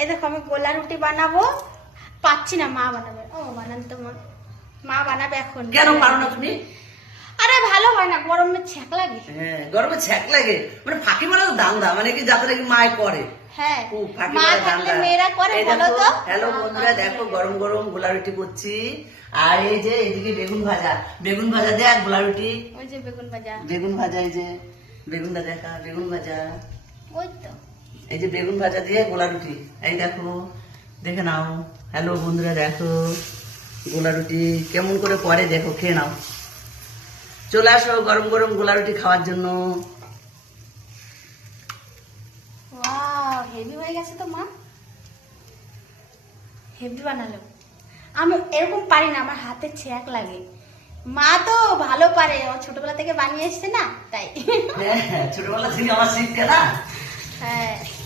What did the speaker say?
এই দেখো আমি গোলা রুটি বানাবো। পাচ্ছি না মা বানাবে। ও বানান তো মা মা বানাবে এখন। কেন পারো না তুমি? আরে ভালো হয় না গরমে ছ্যাক লাগে। হ্যাঁ গরমে ছ্যাক লাগে। মানে ফাঁকি মারা তো দাম দান্দা মানে কি যাতে নাকি মায় করে। হ্যাঁ মা থাকলে মেয়েরা করে বলো তো। হ্যালো বন্ধুরা দেখো গরম গরম গোলা রুটি করছি। আর এই যে এদিকে বেগুন ভাজা। বেগুন ভাজা দেখ গোলা রুটি। ওই যে বেগুন ভাজা। বেগুন ভাজা এই যে বেগুনটা দেখা বেগুন ভাজা। ওই তো। এই যে বেগুন ভাজা দিয়ে গোলা রুটি। এই দেখো দেখে নাও। হ্যালো বন্ধুরা দেখো। গোলা রুটি কেমন করে করে দেখো খেয়ে নাও। চলে আসো গরম গরম গোলা রুটি খাওয়ার জন্য। হেভি হয়ে গেছে তো মা? হেভি বানালো। আমি এরকম পারি না আমার হাতে ছ্যাক লাগে। মা তো ভালো পারে ও ছোটবেলা থেকে বানিয়ে এসছে না তাই। হ্যাঁ ছোটবেলা থেকে আমার শিখতে না। 哎。